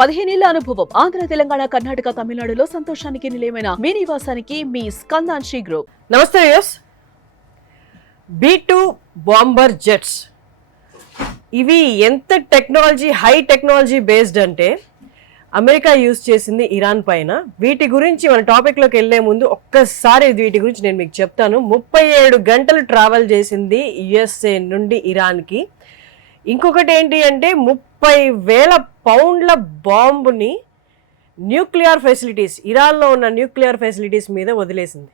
15 ఏళ్ల అనుభవం ఆంధ్ర తెలంగాణ కర్ణాటక తమిళనాడులో సంతోషానికి నిలయమైన మీ నివాసానికి మీ స్కందాన్షి గ్రూప్. నమస్తే యస్. B2 బాంబర్ జెట్స్ ఇవి ఎంత టెక్నాలజీ, హై టెక్నాలజీ బేస్డ్ అంటే అమెరికా యూజ్ చేసింది ఇరాన్ పైన. వీటి గురించి మన టాపిక్లోకి వెళ్లే ముందు ఒక్కసారి వీటి గురించి నేను మీకు చెప్తాను. 37 గంటలు ట్రావెల్ చేసింది USA నుండి ఇరాన్కి. ఇంకొకటి ఏంటి అంటే 30,000 పౌండ్ల బాంబుని న్యూక్లియర్ ఫెసిలిటీస్, ఇరాన్లో ఉన్న న్యూక్లియర్ ఫెసిలిటీస్ మీద వదిలేసింది.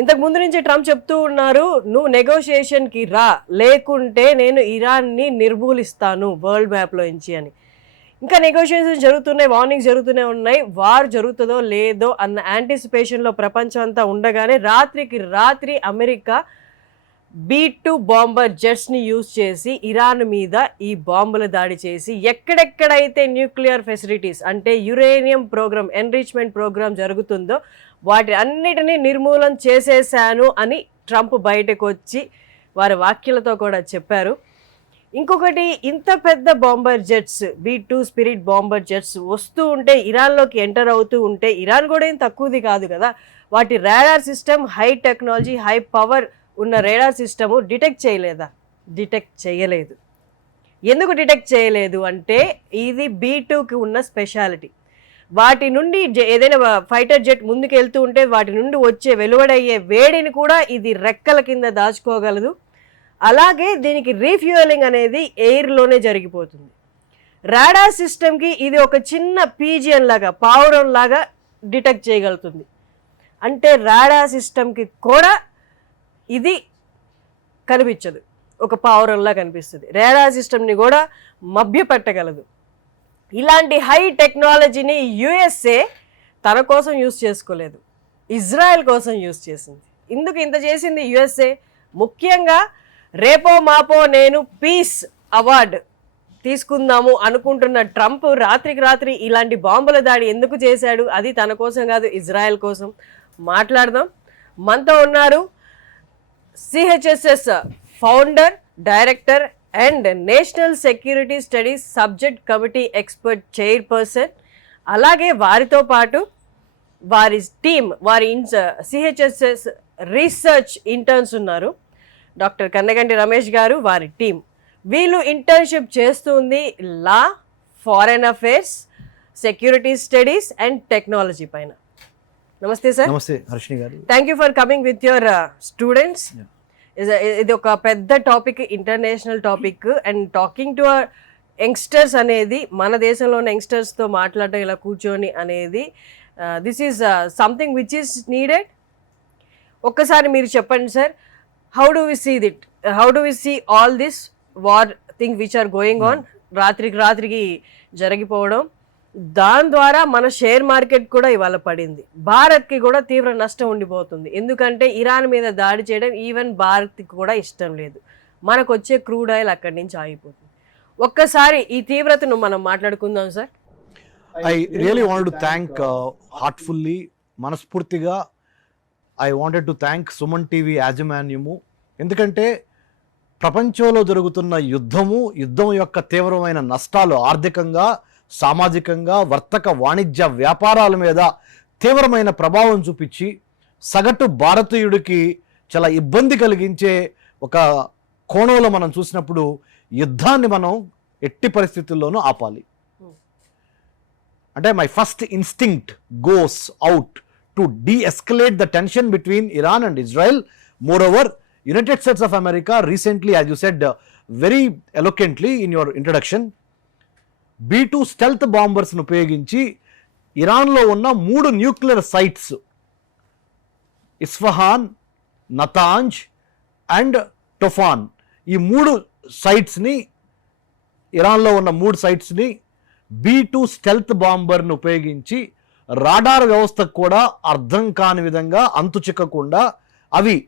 ఇంతకు ముందు నుంచి ట్రంప్ చెప్తూ ఉన్నారు, నువ్వు నెగోషియేషన్కి రా, లేకుంటే నేను ఇరాన్ని నిర్మూలిస్తాను వరల్డ్ మ్యాప్లో నుంచి అని. ఇంకా నెగోషియేషన్ జరుగుతున్నాయి, వార్నింగ్స్ జరుగుతూనే ఉన్నాయి. వార్ జరుగుతుందో లేదో అన్న యాంటిసిపేషన్లో ప్రపంచం అంతా ఉండగానే రాత్రికి రాత్రి అమెరికా B2 బాంబర్ జెట్స్ని యూజ్ చేసి ఇరాన్ మీద ఈ బాంబుల దాడి చేసి ఎక్కడెక్కడైతే న్యూక్లియర్ ఫెసిలిటీస్ అంటే యురేనియం ప్రోగ్రామ్, ఎన్రిచ్మెంట్ ప్రోగ్రామ్ జరుగుతుందో వాటి అన్నిటినీ నిర్మూలన చేసేసాను అని ట్రంప్ బయటకు వచ్చి వారి వాక్యాలతో కూడా చెప్పారు. ఇంకొకటి, ఇంత పెద్ద bomber jets, B2 spirit bomber jets వస్తూ ఉంటే, ఇరాన్లోకి ఎంటర్ అవుతూ ఉంటే, ఇరాన్ కూడా ఏం తక్కువది కాదు కదా. వాటి radar system, high technology, high power ఉన్న రేడార్ సిస్టము డిటెక్ట్ చేయలేదా? డిటెక్ట్ చేయలేదు. ఎందుకు డిటెక్ట్ చేయలేదు అంటే ఇది B2కి ఉన్న స్పెషాలిటీ. వాటి నుండి ఏదైనా ఫైటర్ జెట్ ముందుకు వెళ్తూ ఉంటే వాటి నుండి వచ్చే వెలువడయ్యే వేడిని కూడా ఇది రెక్కల కింద దాచుకోగలదు. అలాగే దీనికి రీఫ్యూయలింగ్ అనేది ఎయిర్లోనే జరిగిపోతుంది. రాడార్ సిస్టమ్కి ఇది ఒక చిన్న పీజియన్ లాగా, పావురం లాగా డిటెక్ట్ చేయగలుగుతుంది. అంటే రాడార్ సిస్టమ్కి కూడా ఇది కనిపించదు, ఒక పావురంలా కనిపిస్తుంది. రాడార్ సిస్టమ్ని కూడా మభ్యపెట్టగలదు. ఇలాంటి హై టెక్నాలజీని USA తన కోసం యూజ్ చేసుకోలేదు, ఇజ్రాయెల్ కోసం యూజ్ చేసింది. ఎందుకు ఇంత చేసింది USA? ముఖ్యంగా రేపో మాపో నేను పీస్ అవార్డు తీసుకుందాము అనుకుంటున్న ట్రంప్ రాత్రికి రాత్రి ఇలాంటి బాంబుల దాడి ఎందుకు చేశాడు? అది తన కోసం కాదు, ఇజ్రాయెల్ కోసం. మాట్లాడదాం. మనతో ఉన్నారు CHSS founder, director and national security studies subject committee expert chairperson. అలాగే వారితో పాటు వారి టీం, వారి CHSS రీసెర్చ్ ఇంటర్న్స్ ఉన్నారు. డాక్టర్ కన్నగంటి రమేష్ గారు, వారి టీం. వీళ్ళు ఇంటర్న్షిప్ చేస్తుంది law, foreign affairs, security studies and technology పైన. నమస్తే సార్. నమస్తే Harshini garu. Thank you for coming with your students. ఇది ఒక పెద్ద topic, international topic. And talking to youngsters అనేది, మన దేశంలో ఉన్న యంగ్స్టర్స్తో మాట్లాడడం, ఇలా కూర్చొని అనేది, this is something which is needed. ఒక్కసారి మీరు చెప్పండి sir, how do we see it, how do we see all this war thing which are going on, రాత్రికి జరిగిపోవడం, దాని ద్వారా మన షేర్ మార్కెట్ కూడా ఇవాళ పడింది. భారత్కి కూడా తీవ్ర నష్టం ఉండిపోతుంది. ఎందుకంటే ఇరాన్ మీద దాడి చేయడం ఈవెన్ భారత్కి కూడా ఇష్టం లేదు. మనకు వచ్చే క్రూడ్ ఆయిల్ అక్కడి నుంచి ఆగిపోతుంది. ఒక్కసారి ఈ తీవ్రతను మనం మాట్లాడుకుందాం sir. I really wanted to thank heartfully, మనస్ఫూర్తిగా I wanted to thank Suman TV యాజమాన్యము. ఎందుకంటే ప్రపంచంలో జరుగుతున్న యుద్ధం యొక్క తీవ్రమైన నష్టాలు ఆర్థికంగా, సామాజికంగా, వర్తక వాణిజ్య వ్యాపారాల మీద తీవ్రమైన ప్రభావం చూపించి సగటు భారతీయుడికి చాలా ఇబ్బంది కలిగించే ఒక కోణంలో మనం చూసినప్పుడు యుద్ధాన్ని మనం ఎట్టి పరిస్థితుల్లోనూ ఆపాలి. అంటే my first instinct goes out to de-escalate the tension between Iran and Israel. Moreover, United States of America recently, as you said very eloquently in your introduction, B2 stealth బాంబర్స్ను ఉపయోగించి ఇరాన్లో ఉన్న 3 nuclear sites, Isfahan, Natanz and టొఫాన్, ఈ 3 సైట్స్ని, ఇరాన్లో ఉన్న 3 సైట్స్ని B2 stealth బాంబర్ను ఉపయోగించి radar వ్యవస్థకు కూడా అర్థం కాని విధంగా, అంతు చిక్కకుండా అవి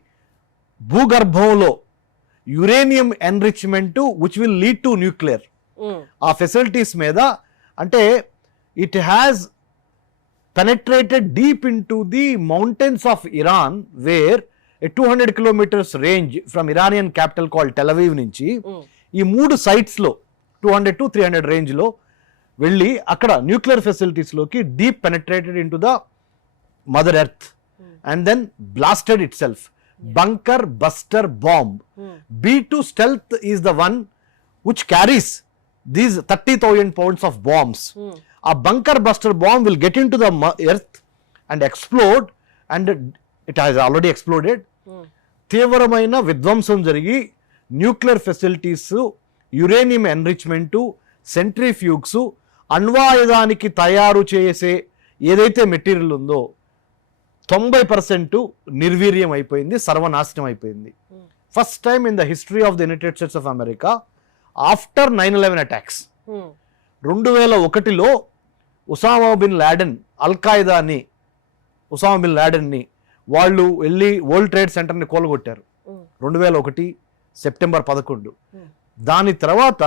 భూగర్భంలో uranium enrichment which will lead to nuclear, ఆ ఫెసిలిటీస్ మీద, అంటే it has penetrated deep into the mountains of Iran, where a 200 kilometers range from Iranian capital called Tel Aviv నుంచి ఈ 3 sites లో 200 to 300 range లో వెళ్ళి అక్కడ nuclear ఫెసిలిటీస్లోకి deep penetrated into the mother earth and then blasted itself. Bunker buster bomb. B2 stealth is the one which carries these 30,000 pounds of bombs. A bunker buster bomb will get into the earth and explode, and it has already exploded. తీవ్రమైన విధ్వంసం జరిగి nuclear facilities, uranium ఎన్రిచ్మెంటు, సెంట్రిఫ్యూగ్స్, అణ్వాయుధానికి తయారు చేసే ఏదైతే material ఉందో 90% నిర్వీర్యం అయిపోయింది, సర్వనాశనం అయిపోయింది. First time in the history of the United States of America after 9/11 attacks 2001లో ఉసామా బిన్ లాడెన్, అల్ఖాయిదాని ఉసామా బిన్ లాడెన్ని వాళ్ళు వెళ్ళి వరల్డ్ ట్రేడ్ సెంటర్ని కూలగొట్టారు 2001 సెప్టెంబర్ 11. దాని తర్వాత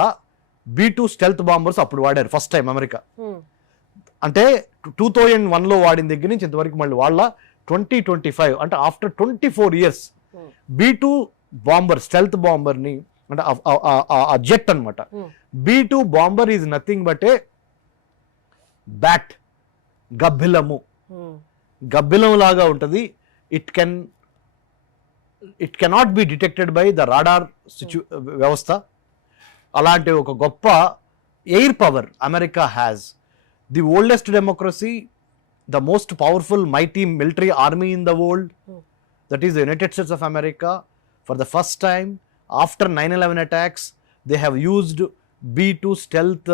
B2 స్టెల్త్ బాంబర్స్ అప్పుడు వాడారు ఫస్ట్ టైం అమెరికా. అంటే 2001లో వాడిన దగ్గర నుంచి ఇంతవరకు మళ్ళీ వాళ్ళ 2025 అంటే after 24 years B2 bomber, stealth బాంబర్ని అంటే ఆ జెట్ అనమాట. B2 bomber is nothing but a bat, గబ్బిలము, గబ్బిలం లాగా ఉంటుంది. It cannot be detected by the radar వ్యవస్థ. అలాంటి ఒక గొప్ప air power America has. The oldest democracy, the most powerful mighty military army in the world, that is the United States of America. For the first time after 9/11 attacks, they have used B2 stealth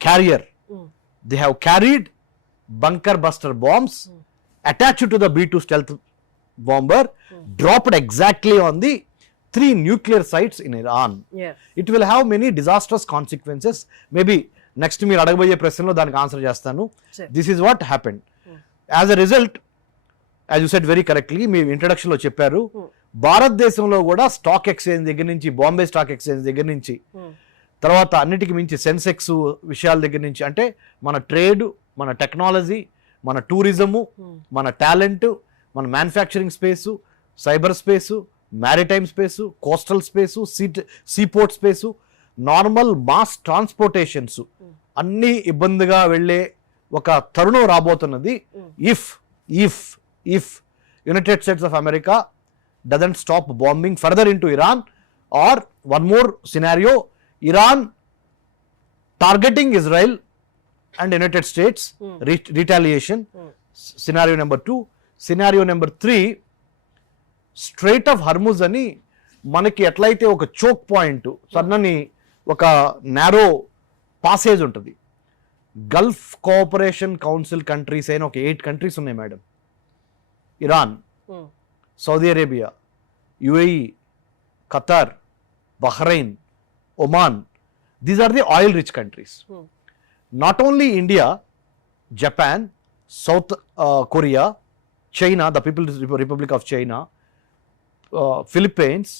carrier. They have carried bunker buster bombs attached to the B2 stealth bomber, dropped exactly on the 3 nuclear sites in Iran. It will have many disastrous consequences. Maybe next మీరు అడగబోయే ప్రశ్నలో దానికి answer చేస్తాను. This is what happened. As a result, as you said very correctly, మీ ఇంట్రడక్షన్లో చెప్పారు, భారతదేశంలో కూడా స్టాక్ ఎక్స్చేంజ్ దగ్గర నుంచి, బాంబే స్టాక్ ఎక్స్చేంజ్ దగ్గర నుంచి, తర్వాత అన్నిటికీ మించి సెన్సెక్స్ విషయాల దగ్గర నుంచి, అంటే మన ట్రేడ్, మన టెక్నాలజీ, మన టూరిజము, మన టాలెంట్, మన manufacturing space, cyber space, maritime space, coastal space, seaport space, normal mass transportations అన్నీ ఇబ్బందిగా వెళ్ళే ఒక తరుణం రాబోతున్నది. If United States of America doesn't stop bombing further into Iran, or one more scenario, Iran targeting Israel and United States, retaliation. Scenario number 2. Scenario number 3, strait of Hormuz అని మనకి ఎట్లయితే ఒక చోక్ పాయింట్, సన్నని ఒక narrow passage ఉంటుంది. Gulf Cooperation Council countries అయిన ఒక 8 countries ఉన్నాయి madam. Iran, Saudi Arabia, UAE, Qatar, Bahrain, Oman. These are the oil rich countries. Not only India, Japan, South Korea, China, the People's Republic of China, Philippines,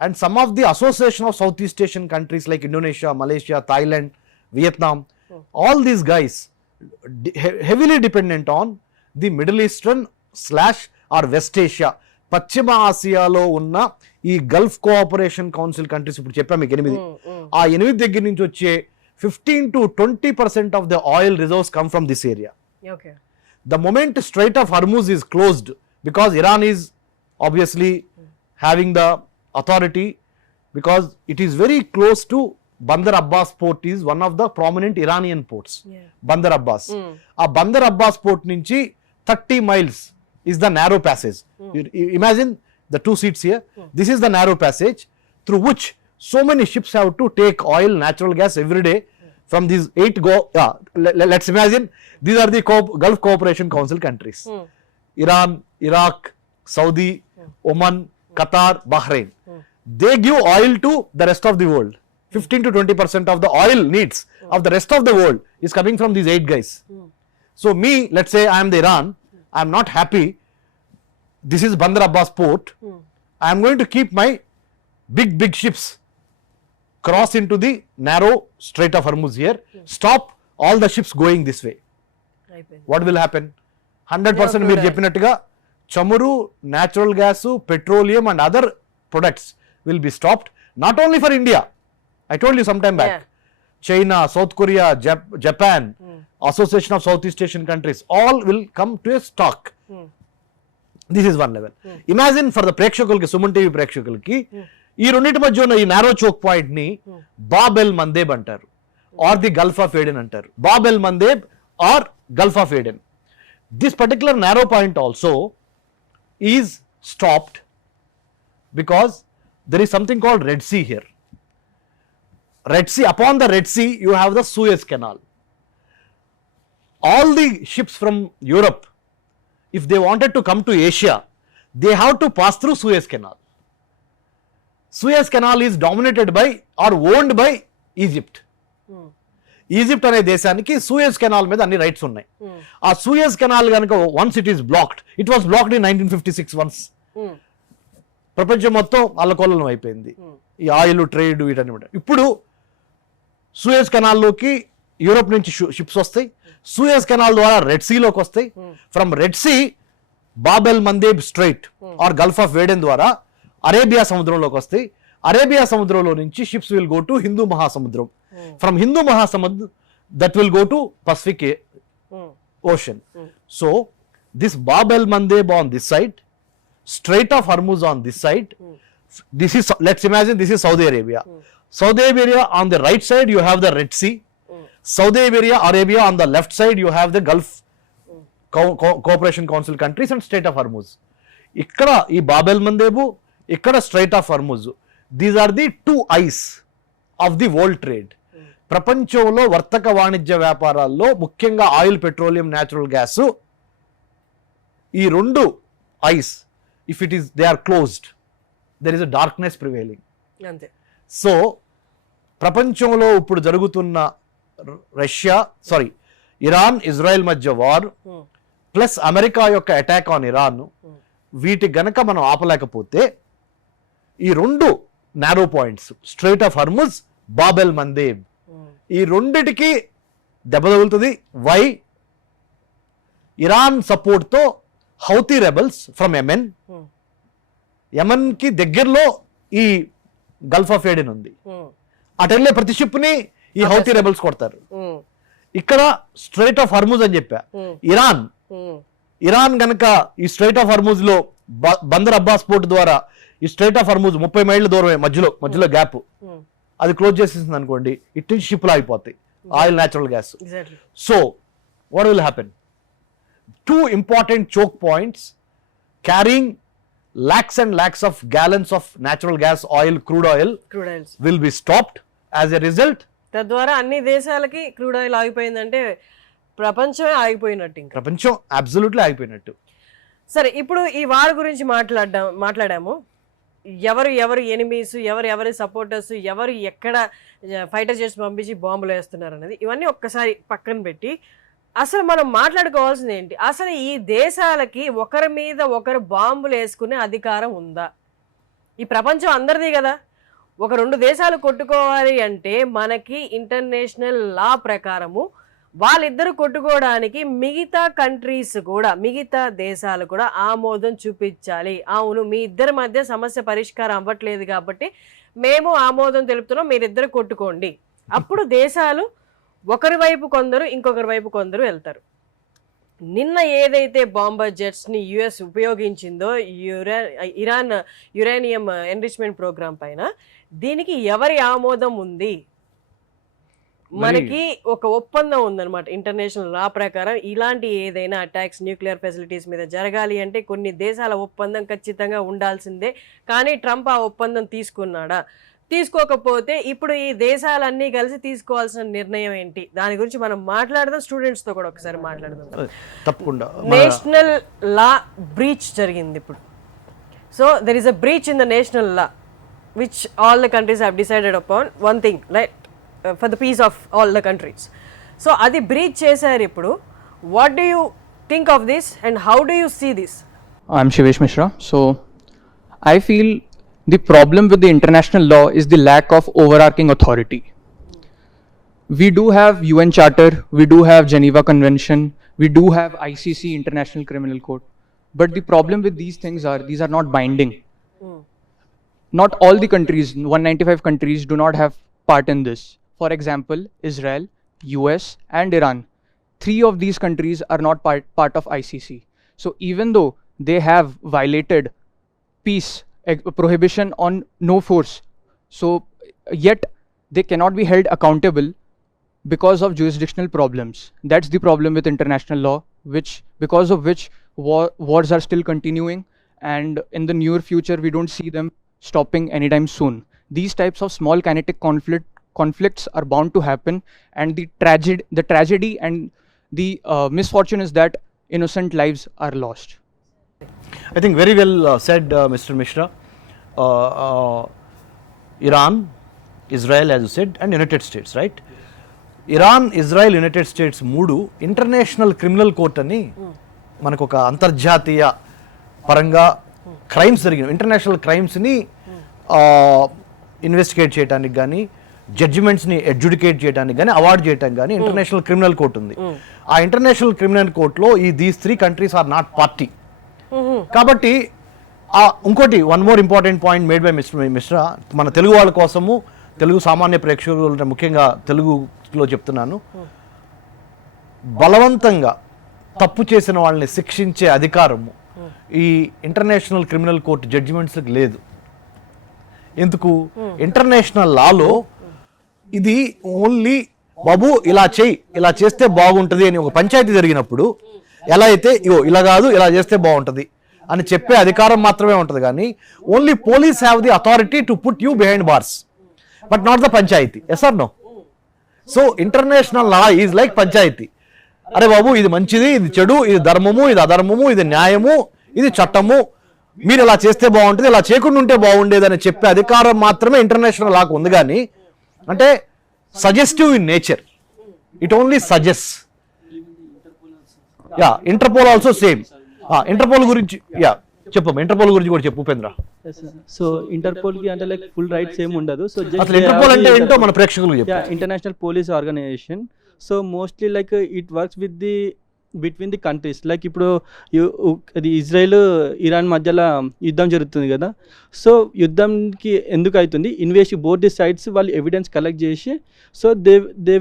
and some of the association of Southeast Asian countries like Indonesia, Malaysia, Thailand, Vietnam, all these guys heavily dependent on the Middle Eastern / or West Asia, పశ్చిమ ఆసియాలో ఉన్న ఈ Gulf Cooperation Council countries. ఇప్పుడు చెప్పాము మీకు 8. ఆ 8 దగ్గర నుంచి వచ్చే 15 to 20% of the oil reserves come from this area. The moment Strait of Hormuz is closed, because Iran is obviously having the authority, because it is very close to Bandar Abbas port, is one of the prominent Iranian ports. Bandar Abbas. A Bandar Abbas port nunchi 30 miles is the narrow passage. You imagine the 2 seats here. This is the narrow passage through which so many ships have to take oil, natural gas every day from these 8 let's imagine these are the Gulf Cooperation Council countries. Iran, Iraq, Saudi, Oman, Qatar, Bahrain. They give oil to the rest of the world. 15 to 20% of the oil needs of the rest of the world is coming from these 8 guys. So me, let's say I am the Iran, I am not happy. This is Bandar Abbas port. I am going to keep my big ships cross into the narrow Strait of Hormuz here. Stop all the ships going this way. What will happen? 100% మీరు చెప్పినట్టుగా చమురు, natural gas, petroleum and other products will be stopped. Not only for India. I told you some time back. China, South Korea, Japan, Association of Southeast Asian Countries, all will come to a stock. This is one level. Imagine for the ప్రేక్షకులకి, Suman TV ప్రేక్షకులకి, ఈ రెండింటి మధ్య ఉన్న ఈ narrow choke point ని Bab el Mandeb అంటారు, or the Gulf of Aden అంటారు. Bab el Mandeb or Gulf of Aden. This particular narrow point also is stopped because there is something called Red Sea here. Red Sea, upon the Red Sea you have the Suez Canal. All the ships from Europe, if they wanted to come to Asia, they have to pass through Suez Canal. Suez Canal is dominated by or owned by Egypt. Egypt అనే దేశానికి Suez canal మీద అన్ని rights ఉన్నాయి. ఆ Suez canal కనుక once it is blocked, it was blocked in 1956 once. ప్రపంచం మొత్తం అల్లకొల్లం అయిపోయింది ఈ ఆయిల్ ట్రేడ్ వీటన్ని. ఇప్పుడు సూయజ్ కెనాల్లోకి యూరోప్ నుంచి షిప్స్ వస్తాయి, సూయజ్ కెనాల్ ద్వారా రెడ్ సీలోకి వస్తాయి. From Red Sea Bab el Mandeb strait or Gulf of Aden ద్వారా అరేబియా సముద్రంలోకి వస్తాయి. అరేబియా సముద్రంలో నుంచి ships will go to Hindu మహాసముద్రం. From Hindu Mahasamudra, that will go to Pacific Ocean. So, this Bab el Mandeb on this side, Strait of Hormuz on this side, this is, let's imagine this is Saudi Arabia. Saudi Arabia on the right side, you have the Red Sea. Saudi Arabia on the left side, you have the Gulf Cooperation Council countries and Strait of Hormuz. Ikkada, ee Bab el Mandebu, ikkada Strait of Hormuz. These are the two eyes of the world trade. ప్రపంచంలో వర్తక వాణిజ్య వ్యాపారాల్లో ముఖ్యంగా oil, petroleum, natural gas, ఈ రెండు eyes if it is they are closed, there is a darkness prevailing. అంతే. So ప్రపంచంలో ఇప్పుడు జరుగుతున్న ఇరాన్ ఇజ్రాయెల్ మధ్య వార్ ప్లస్ అమెరికా యొక్క అటాక్ ఆన్ ఇరాన్, వీటి గనక మనం ఆపలేకపోతే ఈ రెండు narrow points, strait of Hormuz, Bab el Mandeb, ఈ రెండిటికి దెబ్బ తగులుతుంది. వై? ఇరాన్ సపోర్ట్ తో హౌతీ రెబల్స్ ఫ్రమ్ యమన్ కి దగ్గరలో ఈ గల్ఫ్ ఆఫ్ ఏడెన్ ఉంది. అటు వెళ్ళే ప్రతి షిప్ ని ఈ హౌతీ రెబల్స్ కొడతారు. ఇక్కడ స్ట్రైట్ ఆఫ్ హర్ముజ్ అని చెప్పా. ఇరాన్ గనక ఈ స్ట్రైట్ ఆఫ్ హర్ముజ్ లో బందర్ అబ్బాస్ పోర్ట్ ద్వారా ఈ స్ట్రైట్ ఆఫ్ హర్ముజ్ 30 మైళ్ళ దూరమే, మధ్యలో గ్యాప్, అది క్లోజ్ చేసేసింది అనుకోండి, ఇటు నుంచి షిప్లు అయిపోతాయి oil, natural gas. So what will happen? 2 important choke points carrying lakhs and lakhs of gallons of natural gas, oil, crude oils will be stopped. As a result, తద్వారా అన్ని దేశాలకి క్రూడ్ ఆయిల్ ఆగిపోయిందంటే ప్రపంచమే ఆగిపోయినట్టు. ఇంకా ప్రపంచం అబ్సల్యూట్లీ ఆగిపోయినట్టు. సరే, ఇప్పుడు ఈ వార్ గురించి మాట్లాడాము. ఎవరు ఎనిమీస్, ఎవరి సపోర్టర్స్, ఎవరు ఎక్కడ ఫైటర్ జెట్స్ పంపించి బాంబులు వేస్తున్నారు అనేది ఇవన్నీ ఒక్కసారి పక్కన పెట్టి అసలు మనం మాట్లాడుకోవాల్సింది ఏంటి? అసలు ఈ దేశాలకి ఒకరి మీద ఒకరు బాంబులు వేసుకునే అధికారం ఉందా? ఈ ప్రపంచం అందరిది కదా. ఒక 2 దేశాలు కొట్టుకోవాలి అంటే మనకి ఇంటర్నేషనల్ లా ప్రకారము వాళ్ళిద్దరు కొట్టుకోవడానికి మిగతా కంట్రీస్ కూడా, మిగతా దేశాలు కూడా ఆమోదం చూపించాలి. అవును, మీ ఇద్దరి మధ్య సమస్య పరిష్కారం అవ్వట్లేదు కాబట్టి మేము ఆమోదం తెలుపుతున్నాం, మీరిద్దరు కొట్టుకోండి. అప్పుడు దేశాలు ఒకరి వైపు కొందరు, ఇంకొకరి వైపు కొందరు వెళ్తారు. నిన్న ఏదైతే బాంబర్ జెట్స్ని యుఎస్ ఉపయోగించిందో ఇరాన్ యురేనియం ఎన్రిచ్మెంట్ ప్రోగ్రామ్ పైన, దీనికి ఎవరి ఆమోదం ఉంది? మనకి ఒక ఒప్పందం ఉందన్నమాట ఇంటర్నేషనల్ లా ప్రకారం. ఇలాంటి ఏదైనా అటాక్స్ న్యూక్లియర్ ఫెసిలిటీస్ మీద జరగాలి అంటే కొన్ని దేశాల ఒప్పందం ఖచ్చితంగా ఉండాల్సిందే. కానీ ట్రంప్ ఆ ఒప్పందం తీసుకున్నాడా? తీసుకోకపోతే ఇప్పుడు ఈ దేశాలన్నీ కలిసి తీసుకోవాల్సిన నిర్ణయం ఏంటి? దాని గురించి మనం మాట్లాడదాం. స్టూడెంట్స్ తో కూడా ఒకసారి మాట్లాడదాం. తప్పకుండా. నేషనల్ లా బ్రీచ్ జరిగింది ఇప్పుడు. So there is a breach in the national law which all the countries have decided upon one thing, like for the peace of all the countries. So adi breach chesaru ippudu. What do you think of this and how do you see this? I'm Shivesh Mishra. So I feel the problem with the international law is the lack of overarching authority. We do have UN Charter, we do have Geneva Convention, we do have ICC, International Criminal Court, but the problem with these things are these are not binding. Not all the countries, 195 countries do not have part in this. for example, Israel, US, and Iran. Three of these countries are not part of ICC. So even though they have violated peace, prohibition on no force, so yet they cannot be held accountable because of jurisdictional problems. That's the problem with international law, because of which wars are still continuing, and in the near future we don't see them stopping anytime soon. These types of small kinetic conflicts are bound to happen, and the tragedy and the misfortune is that innocent lives are lost. I think very well said, Mr. Mishra. Iran, Israel, as you said, and United States, right? Iran, Israel, United states మూడు international criminal court అని మనకు ఒక అంతర్జాతీయ పరంగా crimes జరిగిన international క్రైమ్స్ని investigate చేయడానికి కానీ, జడ్జిమెంట్స్ని adjudicate చేయడానికి కానీ, అవార్డు చేయడానికి కానీ ఇంటర్నేషనల్ క్రిమినల్ కోర్ట్ ఉంది. ఆ ఇంటర్నేషనల్ క్రిమినల్ కోర్టులో these 3 countries are not party. కాబట్టి ఇంకోటి one more important point made by Mishra, మన తెలుగు వాళ్ళ కోసము, తెలుగు సామాన్య ప్రేక్షకులు ముఖ్యంగా తెలుగులో చెప్తున్నాను, బలవంతంగా తప్పు చేసిన వాళ్ళని శిక్షించే అధికారము ఈ ఇంటర్నేషనల్ క్రిమినల్ కోర్టు జడ్జిమెంట్స్కి లేదు. ఎందుకు? ఇంటర్నేషనల్ లాలో ఇది ఓన్లీ బాబు ఇలా చేయి, ఇలా చేస్తే బాగుంటుంది అని ఒక పంచాయతీ జరిగినప్పుడు ఎలా అయితే ఇలా కాదు ఇలా చేస్తే బాగుంటుంది అని చెప్పే అధికారం మాత్రమే ఉంటుంది. కానీ only police have the authority to put you behind bars, but not the panchayat. Yes or no? So international law is like panchayat. అరే బాబు ఇది మంచిది, ఇది చెడు, ఇది ధర్మము, ఇది అధర్మము, ఇది న్యాయము, ఇది చట్టము, మీరు ఇలా చేస్తే బాగుంటుంది, ఇలా చేయకుండా ఉంటే బాగుండేదని చెప్పే అధికారం మాత్రమే ఇంటర్నేషనల్ లాకు ఉంది. కానీ అంటే suggestive in nature, it only suggest. Yeah, interpole also same. Interpole గురించి చెప్పు, ఇంటర్పోల్ గురించి కూడా చెప్పు ఉపేంద్ర. సో ఇంటర్పోల్ కి అంటే లైక్ ఫుల్ రైట్స్ ఏమి ఉండదు. సో అసలు ఇంటర్పోల్ అంటే ఏంటో మన ప్రేక్షకులకు చెప్పు. International police organization. So mostly like it works with the between the countries. Like ఇప్పుడు అది ఇజ్రాయెల్ ఇరాన్ మధ్యలో యుద్ధం జరుగుతుంది కదా. సో యుద్ధంకి ఎందుకు అవుతుంది, బోత్ ది సైడ్స్ వాళ్ళు ఎవిడెన్స్ కలెక్ట్ చేసి సో దే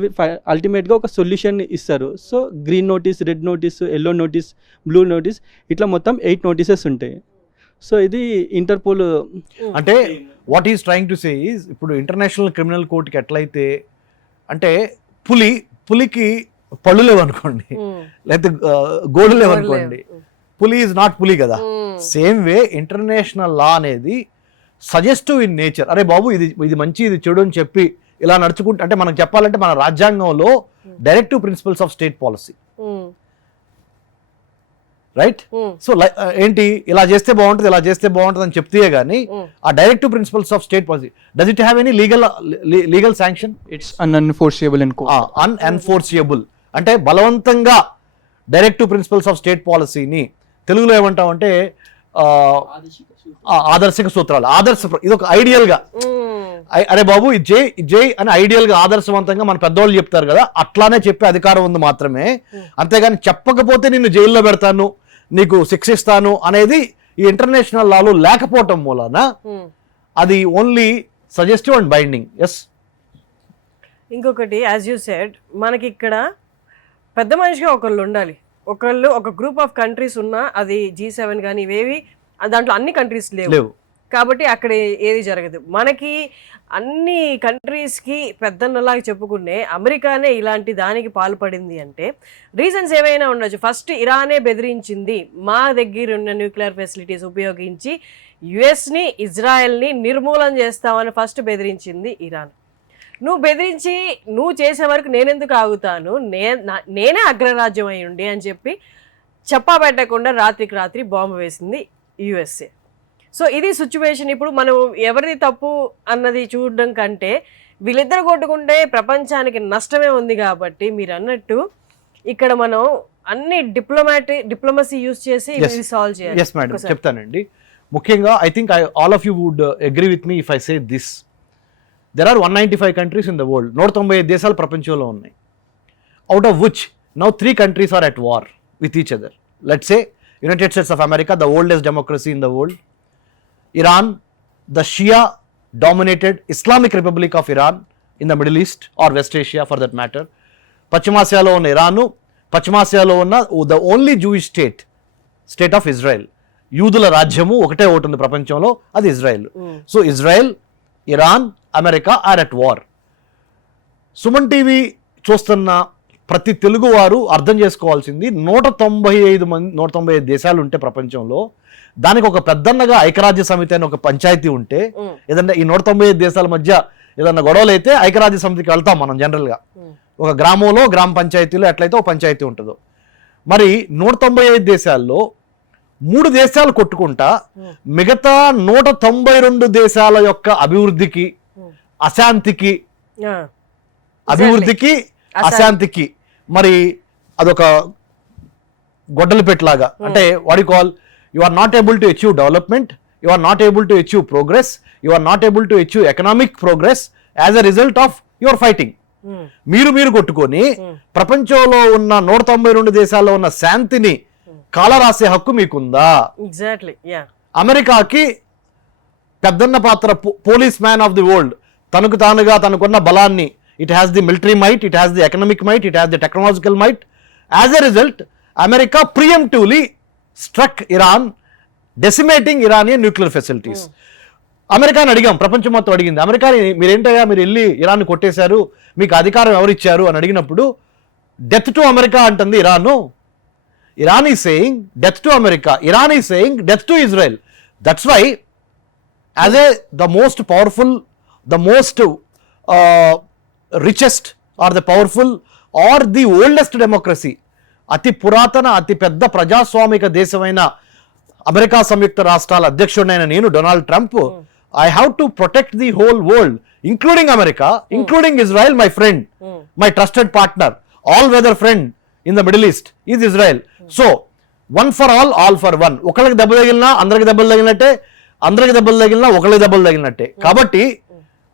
అల్టిమేట్గా ఒక సొల్యూషన్ ఇస్తారు. So green notice, red notice, yellow notice, blue notice, ఇట్లా మొత్తం 8 నోటీసెస్ ఉంటాయి. సో ఇది ఇంటర్పోల్ అంటే what is trying to say is, ఇప్పుడు ఇంటర్నేషనల్ క్రిమినల్ కోర్టుకి ఎట్లయితే అంటే పులికి పళ్ళు లేవనుకోండి, లేకపోతే గోడు లేవనుకోండి, పులి ఈజ్ నాట్ పులి కదా. సేమ్ వే ఇంటర్నేషనల్ లా అనేది సజెస్టివ్ ఇన్ నేచర్. అరే బాబు ఇది మంచి, ఇది చెడు అని చెప్పి ఇలా నడుచుకుంటే, అంటే మనకు చెప్పాలంటే మన రాజ్యాంగంలో directive principles of state policy, right? So ఏంటి, ఇలా చేస్తే బాగుంటుంది, ఇలా చేస్తే బాగుంటుంది అని చెప్తే గానీ ఆ directive principles of state policy does it have any legal sanction? It's unenforceable in court. Unenforceable అంటే బలవంతంగా డైరెక్టివ్ ప్రిన్సిపల్స్ ఆఫ్ స్టేట్ పాలసీని తెలుగులో ఏమంటామంటే ఆదర్శక సూత్రాలు, ఇది ఒక ఐడియల్ గా, అరే బాబు ఇది జై అని ఐడియల్ గా ఆదర్శవంతంగా మన పెద్దవాళ్ళు చెప్తారు కదా, అట్లానే చెప్పే అధికారం ఉంది మాత్రమే. అంతేగాని చెప్పకపోతే నిన్ను జైల్లో పెడతాను, నీకు శిక్షిస్తాను అనేది ఈ ఇంటర్నేషనల్ లాలో లేకపోవటం మూలాన అది only suggestive and binding. Yes. ఇంకొకటి యాజ్ యూ సెడ్, మనకి ఇక్కడ పెద్ద మనిషిగా ఒకళ్ళు ఉండాలి. ఒక గ్రూప్ ఆఫ్ కంట్రీస్ ఉన్నా, అది G7 కానీ ఇవేవి దాంట్లో అన్ని కంట్రీస్ లేవు కాబట్టి అక్కడ ఏది జరగదు. మనకి అన్ని కంట్రీస్కి పెద్దన్నలాగా చెప్పుకునే అమెరికానే ఇలాంటి దానికి పాల్పడింది అంటే రీజన్స్ ఏమైనా ఉండొచ్చు. ఫస్ట్ ఇరానే బెదిరించింది, మా దగ్గర ఉన్న న్యూక్లియర్ ఫెసిలిటీస్ ఉపయోగించి యుఎస్ని, ఇజ్రాయెల్ని నిర్మూలన చేస్తామని ఫస్ట్ బెదిరించింది ఇరాన్. నువ్వు బెదిరించి నువ్వు చేసే వరకు నేనెందుకు ఆగుతాను, నేనే అగ్రరాజ్యం అయి ఉండి అని చెప్పి చెప్పబెట్టకుండా రాత్రికి రాత్రి బాంబు వేసింది యుఎస్ఏ. సో ఇది సిచ్యువేషన్. ఇప్పుడు మనం ఎవరిది తప్పు అన్నది చూడడం కంటే వీళ్ళిద్దరు కొట్టుకుంటే ప్రపంచానికి నష్టమే ఉంది. కాబట్టి మీరు అన్నట్టు ఇక్కడ మనం అన్ని డిప్లొమసీ యూజ్ చేసి సాల్వ్ చేయాలి. ఎస్ మేడం, చెప్తానండి. ముఖ్యంగా I think all of you would agree with me if I say this. There are 195 countries in the world. 195 దేశాలు ప్రపంచంలో ఉన్నాయి. Out of which now 3 countries are at war with each other. Let's say United States of America, the oldest democracy in the world. Iran, the Shia dominated Islamic Republic of Iran in the Middle East or West Asia for that matter. పశ్చిమాసియాలో ఉన్న ఇరాను, పశ్చిమాసియాలో ఉన్న the only Jewish state of Israel. యూదుల రాజ్యము ఒకటే ఒకటి ఉంది ప్రపంచంలో, అది Israel. So Israel, Iran, America are at war. Suman TV చూస్తున్న ప్రతి తెలుగువారు అర్థం చేసుకోవాల్సింది 195 దేశాలు ఉంటే ప్రపంచంలో, దానికి ఒక పెద్దన్నగా ఐక్యరాజ్య సమితి అని ఒక పంచాయతీ ఉంటే, ఏదన్నా ఈ 195 దేశాల మధ్య ఏదన్నా గొడవలు అయితే ఐక్యరాజ్య సమితికి వెళ్తాం మనం జనరల్గా. ఒక గ్రామంలో గ్రామ పంచాయతీలో ఎట్లయితే ఒక పంచాయతీ ఉంటుందో, మరి 195 దేశాల్లో 3 దేశాలు కొట్టుకుంటా మిగతా 192 దేశాల యొక్క అభివృద్ధికి, అశాంతికి, అశాంతికి మరి అదొక గొడ్డలి పెట్టలాగా. అంటే what you call, you are not able to achieve development, you are not able to achieve progress, you are not able to achieve economic progress as a result of your fighting. మీరు కొట్టుకొని ప్రపంచంలో ఉన్న 192 దేశాల్లో ఉన్న శాంతిని కాలరాసే హక్కు మీకుందా? Exactly. అమెరికాకి పెద్దన్న పాత్ర, police man of the world, తనకు తానుగా తనకున్న బలాన్ని, it has the military might, it has the economic might, it has the technological might. As a result, America preemptively struck Iran, decimating Iranian nuclear facilities. అమెరికాని అడిగాం, ప్రపంచం మొత్తం అడిగింది, అమెరికాని మీరేంటయ్యా మీరు వెళ్ళి ఇరాన్ కొట్టేశారు, మీకు అధికారం ఎవరిచ్చారు అని అడిగినప్పుడు డెత్ టు అమెరికా అంటుంది Iran. Iran is saying death to America, Iran is saying death to Israel. That's why as the most powerful, the most richest or the powerful or the oldest democracy, అతి పురాతన అతి పెద్ద ప్రజాస్వామిక దేశమైన America సంయుక్త రాష్ట్రాల అధ్యక్షుడైన నేను, Donald Trump, I have to protect the whole world including America, including Israel, my friend, my trusted partner, all weather friend in the Middle East is Israel. So one for all for one. ఒకళ్ళకి దెబ్బ తగిలినా అందరికి దెబ్బలు తగిలినట్టే, అందరికి దెబ్బలు తగిలినా ఒకళ్ళకి దెబ్బలు తగిలినట్టే. కాబట్టి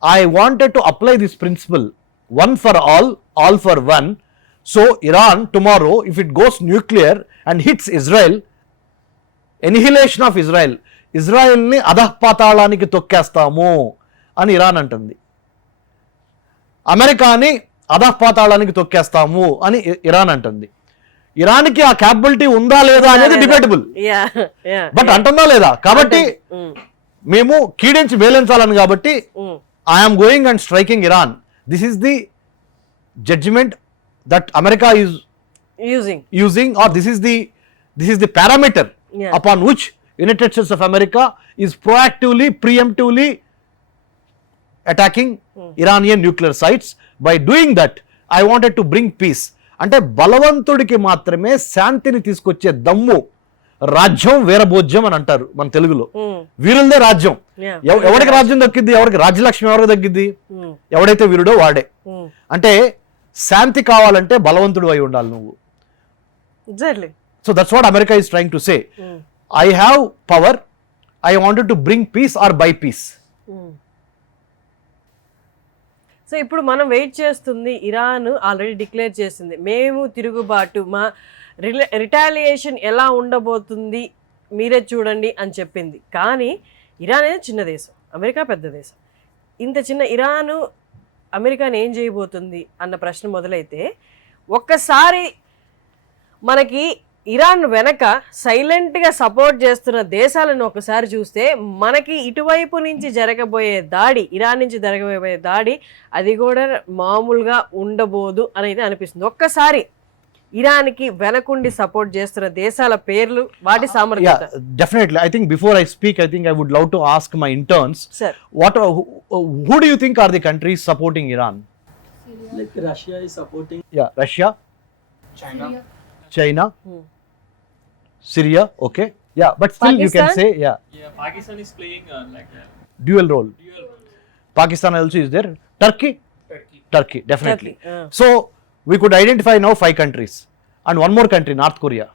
I wanted to apply this principle, one for all for one. So Iran tomorrow, if it goes nuclear and hits Israel, annihilation of Israel, ఇజ్రాయెల్ని అధఃపాతాళానికి తొక్కేస్తాము అని ఇరాన్ అంటుంది. అమెరికాని అధఃపాతాళానికి తొక్కేస్తాము అని ఇరాన్ అంటుంది. ఇరాన్కి ఆ క్యాపబిలిటీ ఉందా లేదా అనేది డిబేటబుల్, బట్ అంటుందా లేదా? కాబట్టి మేము కీడించి వేలించాలని, కాబట్టి I'm going and striking Iran. This is the judgment that America is using, or this is the parameter upon which United States of America is proactively, preemptively attacking Iranian nuclear sites. By doing that, I wanted to bring peace. అంటే బలవంతుడికి మాత్రమే శాంతిని తీసుకొచ్చే దమ్ము, రాజ్యం వీరభోజ్యం అని అంటారు మన తెలుగులో. వీరులదే రాజ్యం. ఎవరికి రాజ్యం దక్కిద్ది, ఎవరికి రాజ్యలక్ష్మి ఎవరికి దక్కిద్ది? ఎవడైతే వీరుడో వాడే. అంటే శాంతి కావాలంటే బలవంతుడు అయి ఉండాలి నువ్వు. Exactly. So that's what America is trying to say. I have power, I wanted to bring peace or by peace. So ఇప్పుడు మనం వెయిట్ చేస్తుంది, ఇరాన్ ఆల్రెడీ డిక్లేర్ చేసింది మేము తిరుగుబాటు, మా రిటాలియేషన్ ఎలా ఉండబోతుంది మీరే చూడండి అని చెప్పింది. కానీ ఇరాన్ అనేది చిన్న దేశం, అమెరికా పెద్ద దేశం. ఇంత చిన్న ఇరాను అమెరికాని ఏం చేయబోతుంది అన్న ప్రశ్న మొదలైతే, ఒక్కసారి మనకి ఇరాన్ వెనక సైలెంట్గా సపోర్ట్ చేస్తున్న దేశాలను ఒకసారి చూస్తే, మనకి ఇటువైపు నుంచి జరగబోయే దాడి, ఇరాన్ నుంచి జరగబోయే దాడి అది కూడా మామూలుగా ఉండబోదు అనేది అనిపిస్తుంది. ఒక్కసారి ఇరాన్కి వెనకుండి సపోర్ట్ చేస్తున్న దేశాల పేర్లు, వాటి సామర్థ్యం. Definitely. I think before I speak, I think I would love to ask my interns, Sir, who do you think are the countries supporting Iran? Like Russia is supporting. Yeah, Russia, China, Syria, okay. Yeah, but still you can Pakistan? say, yeah, Pakistan is playing like a dual role. dual role. Pakistan also is there. Turkey, definitely. Turkey, So we could identify now 5 countries and one more country, North Korea.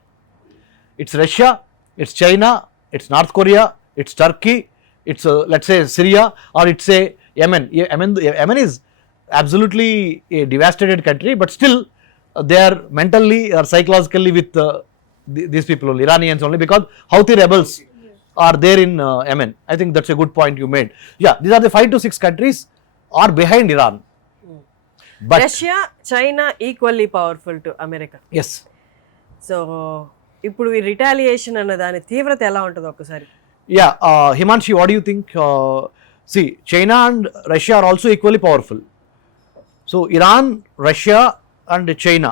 It's Russia, it's China, it's North Korea, it's Turkey, it's let's say Syria, or it's say Yemen. Yemen is absolutely a devastated country, but still they are mentally or psychologically with these people only, Iranians only, because Houthi rebels are there in Yemen. I think that's a good point you made. Yeah, these are the 5 to 6 countries are behind Iran. But Russia China equally powerful to America. yes, so ఇప్పుడు ఈ retaliation అన్న దాని తీవ్రత ఎలా ఉంటుంది ఒక్కసారి? yeah, Himanshi, what do you think? See, China and Russia are also equally powerful. So Iran, Russia and China,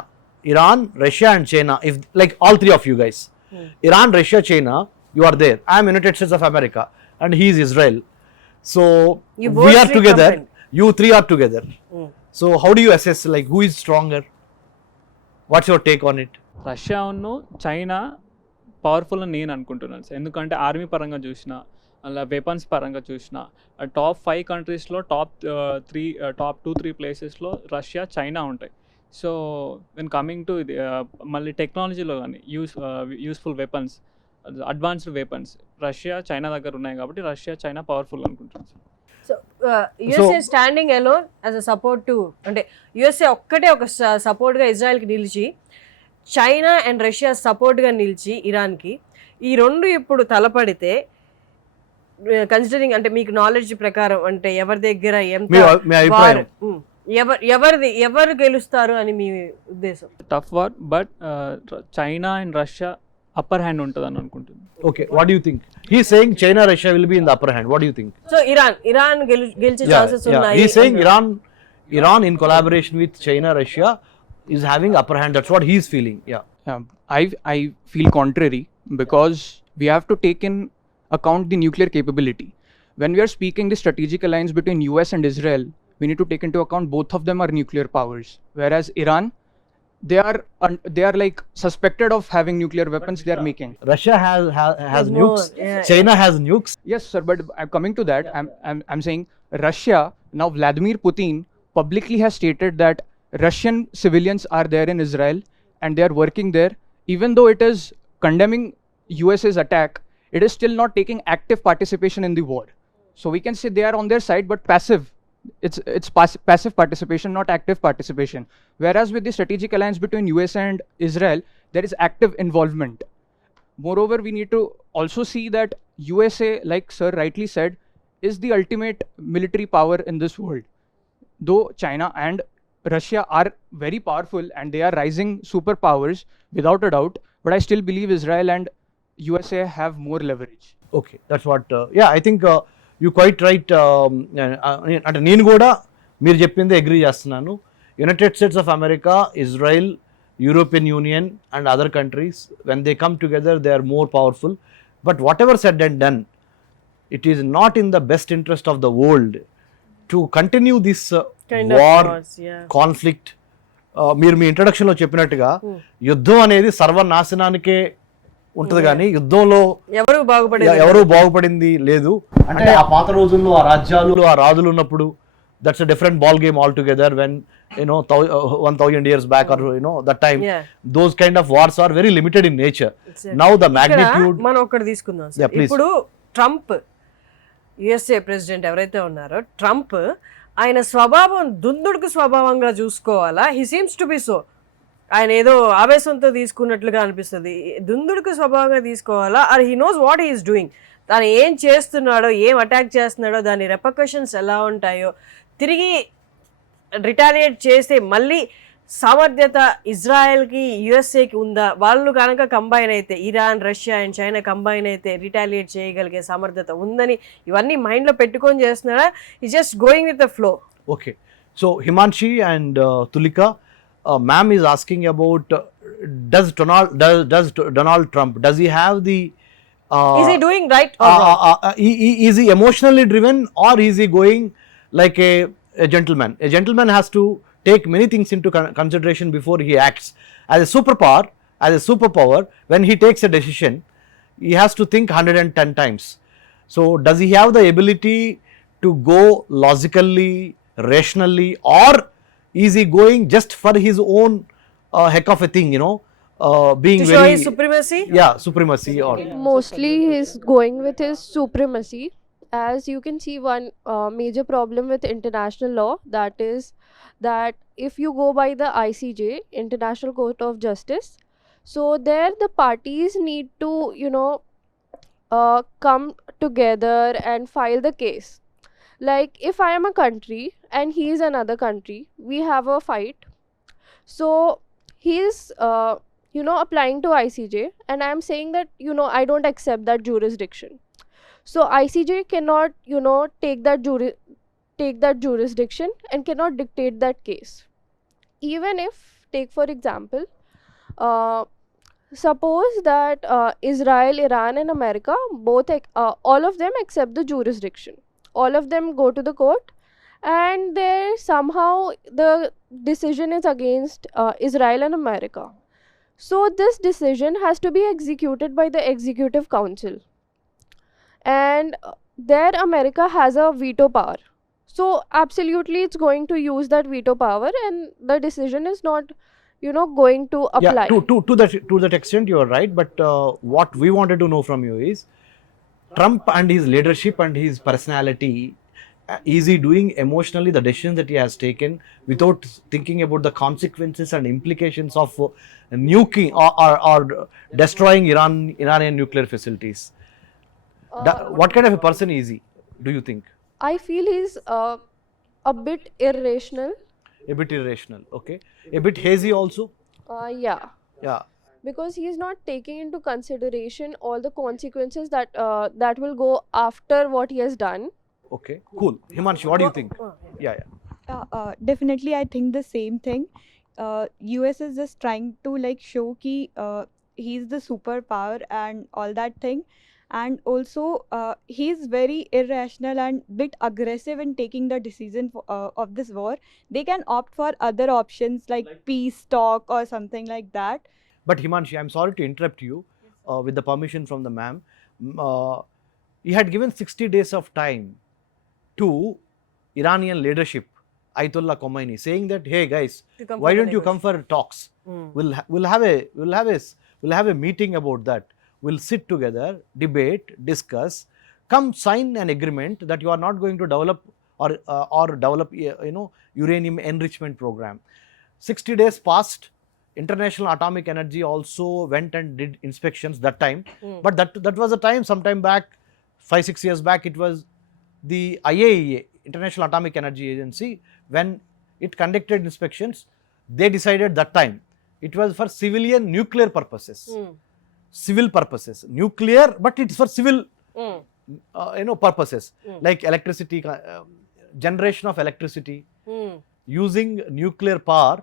Iran, Russia and China, if like all three of you guys, Iran, Russia, China, you are there. I am United States of America and he is Israel. So You we both are three together. combined. You three are together. So how do you assess like who is stronger? What's your take on it? Russia ఉన్ను China powerful అని నేను అనుకుంటున్నాను sir. ఎందుకంటే army పరంగా చూసినా అలా weapons పరంగా చూసినా టాప్ 5 కంట్రీస్లో టాప్ 2-3 ప్లేసెస్లో రష్యా చైనా ఉంటాయి. సో వెన్ కమింగ్ టు ఇది మళ్ళీ టెక్నాలజీలో కానీ useful weapons, advanced weapons Russia China దగ్గర ఉన్నాయి కాబట్టి రష్యా చైనా పవర్ఫుల్ అనుకుంటున్నాను sir. So USA standing alone as a support to, అంటే యుఎస్ఏ ఒక్కటే ఒక సపోర్ట్గా ఇజ్రాయెల్కి నిలిచి, చైనా అండ్ రష్యా సపోర్ట్గా నిలిచి ఇరాన్కి, ఈ రెండు ఇప్పుడు తలపడితే కన్సిడరింగ్ అంటే మీకు నాలెడ్జ్ ప్రకారం అంటే ఎవరి దగ్గర ఎంత మీ అభిప్రాయం? ఎవరు గెలుస్తారు అని మీ ఉద్దేశం? Tough war, but China and Russia upper hand ఉంటుంది అని అనుకుంటున్నాను. Okay, what do you think? He is saying China, Russia will be in the upper hand. What do you think? So Iran గెలిచే ఛాన్సెస్ ఉన్నాయి. He's saying Iran in collaboration with China, Russia is having upper hand. That's what he's feeling. Yeah. I feel contrary because we have to take in account the nuclear capability. When we are speaking the strategic alliance between US and Israel, we need to take into account both of them are nuclear powers. Whereas Iran, they are like suspected of having nuclear weapons they are making. Russia has More, nukes. yeah. China has nukes. Yes, sir, but I'm coming to that. I'm saying Russia, now Vladimir Putin publicly has stated that Russian civilians are there in Israel and they are working there. Even though it is condemning USA's attack, it is still not taking active participation in the war. So we can say they are on their side, but passive. It's passive participation, not active participation. Whereas with the strategic alliance between US and Israel, there is active involvement. Moreover, we need to also see that USA, like sir rightly said, is the ultimate military power in this world. Though China and Russia are very powerful and they are rising superpowers without a doubt, but I still believe Israel and USA have more leverage. Okay, that's what. Yeah, I think you quite right. అంటే నేను కూడా మీరు చెప్పింది agree చేస్తున్నాను. United States of America, Israel, European Union and other countries when they come together they are more powerful. But whatever said and done, it is not in the best interest of the world to continue this war conflict. మీరు మీ ఇంట్రడక్షన్లో చెప్పినట్టుగా యుద్ధం అనేది సర్వనాశనానికే ఉంటుంది కానీ యుద్ధంలో ఎవరు బాగుపడింది లేదు. అంటే ఆ పాత రోజుల్లో ఆ రాజ్యాలు ఆ రాజులు ఉన్నప్పుడు that's a different ball game all together. When 1000 years back or that time, those kind of wars are very limited in nature. Now the magnitude. మనం ఒకటి తీసుకుందాం సార్. ఇప్పుడు ట్రంప్ యుఎస్ఏ ప్రెసిడెంట్ ఎవరైతే ఉన్నారో ట్రంప్, ఆయన స్వభావం దుందుడుకు స్వభావంగా చూసుకోవాలా? He seems to be so. ఆయన ఏదో ఆవేశంతో తీసుకున్నట్లుగా అనిపిస్తుంది. దుందుడుకు స్వభావంగా తీసుకోవాలా? Or he knows what he is doing? తను ఏం చేస్తున్నాడో, ఏం అటాక్ చేస్తున్నాడో, దాని రెపర్కషన్స్ ఎలా ఉంటాయో, తిరిగి రిటాలియేట్ చేస్తే మళ్ళీ సామర్థ్యత ఇజ్రాయెల్కి యుఎస్ఏకి ఉందా? వాళ్ళు కనుక కంబైన్ అయితే, Iran, Russia and China combine అయితే రిటాలియేట్ చేయగలిగే సామర్థ్యత ఉందని ఇవన్నీ మైండ్లో పెట్టుకొని చేస్తున్నారా? ఈ just going with the flow. Okay, so Himanshi and Tulika, ma'am is asking about does Donald Trump, does he have the Is he doing right or wrong? Is he emotionally driven or is he going like a gentleman? A gentleman has to take many things into consideration before he acts. As a superpower, when he takes a decision, he has to think 110 times. So does he have the ability to go logically, rationally, or is he going just for his own heck of a thing, being To very show his supremacy? Yeah, supremacy. Or Mostly he's going with his supremacy. As you can see, one major problem with international law, that is that if you go by the ICJ, International Court of Justice, so there the parties need to come together and file the case. Like if I am a country and he is another country, we have a fight. So he is applying to ICJ, and I am saying that I don't accept that jurisdiction. So ICJ cannot take that jurisdiction and cannot dictate that case. Even if, take for example, suppose that Israel, Iran and America both all of them accept the jurisdiction, all of them go to the court, and there somehow the decision is against Israel and America. So this decision has to be executed by the executive council, and there America has a veto power. So absolutely it's going to use that veto power, and the decision is not going to apply. Yeah, to that extent you are right, but what we wanted to know from you is Trump and his leadership and his personality, is he doing emotionally the decisions that he has taken without thinking about the consequences and implications of nuking or destroying Iranian nuclear facilities? What kind of a person is he, do you think? I feel he's a bit irrational. A bit irrational, okay. A bit hazy also? Yeah, Yeah. because he is not taking into consideration all the consequences that will go after what he has done. Okay, cool. Himanshi, what do you think? Yeah. Definitely I think the same thing. US is just trying to like show ki he's the superpower and all that thing, and also he's very irrational and bit aggressive in taking the decision of this war. They can opt for other options like peace talk or something like that. But Himanshi, I'm sorry to interrupt you with the permission from the ma'am. He had given 60 days of time to Iranian leadership, Ayatollah Khomeini, saying that, hey guys, why don't you come for talks? We'll have a meeting about that. We'll sit together, debate, discuss, come sign an agreement that you are not going to develop or develop uranium enrichment program. 60 days passed. International Atomic Energy also went and did inspections that time. But that was a time, sometime back, 5-6 years back, it was the IAEA, International Atomic Energy Agency, when it conducted inspections, they decided that time it was for civilian nuclear purposes. Civil purposes, nuclear, but it's for civil purposes, like electricity, generation of electricity, using nuclear power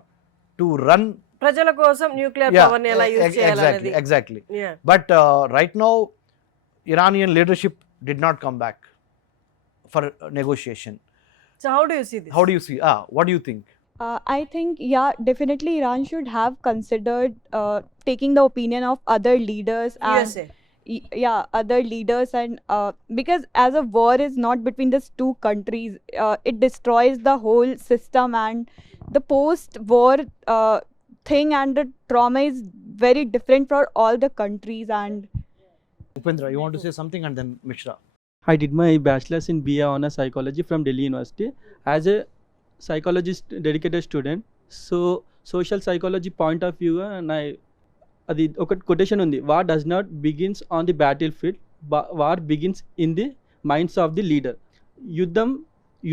to run ప్రజల కోసం nuclear power ని ఎలా use చేయాలనేది. Exactly. But right now Iranian leadership did not come back for negotiation. So how do you see this? How do you see? What do you think? I think, yeah, definitely Iran should have considered taking the opinion of other leaders and USA. Other leaders, and because as a war is not between these two countries, it destroys the whole system, and the post-war thing and the trauma is very different for all the countries. And Upendra, you want to say something, and then Mishra. I did my bachelor's in BA Honors Psychology from Delhi University. As a psychologist, dedicated student, so social psychology point of view, అది ఒక quotation ఉంది, war does not begins on the battle field, war begins in the minds of the leader.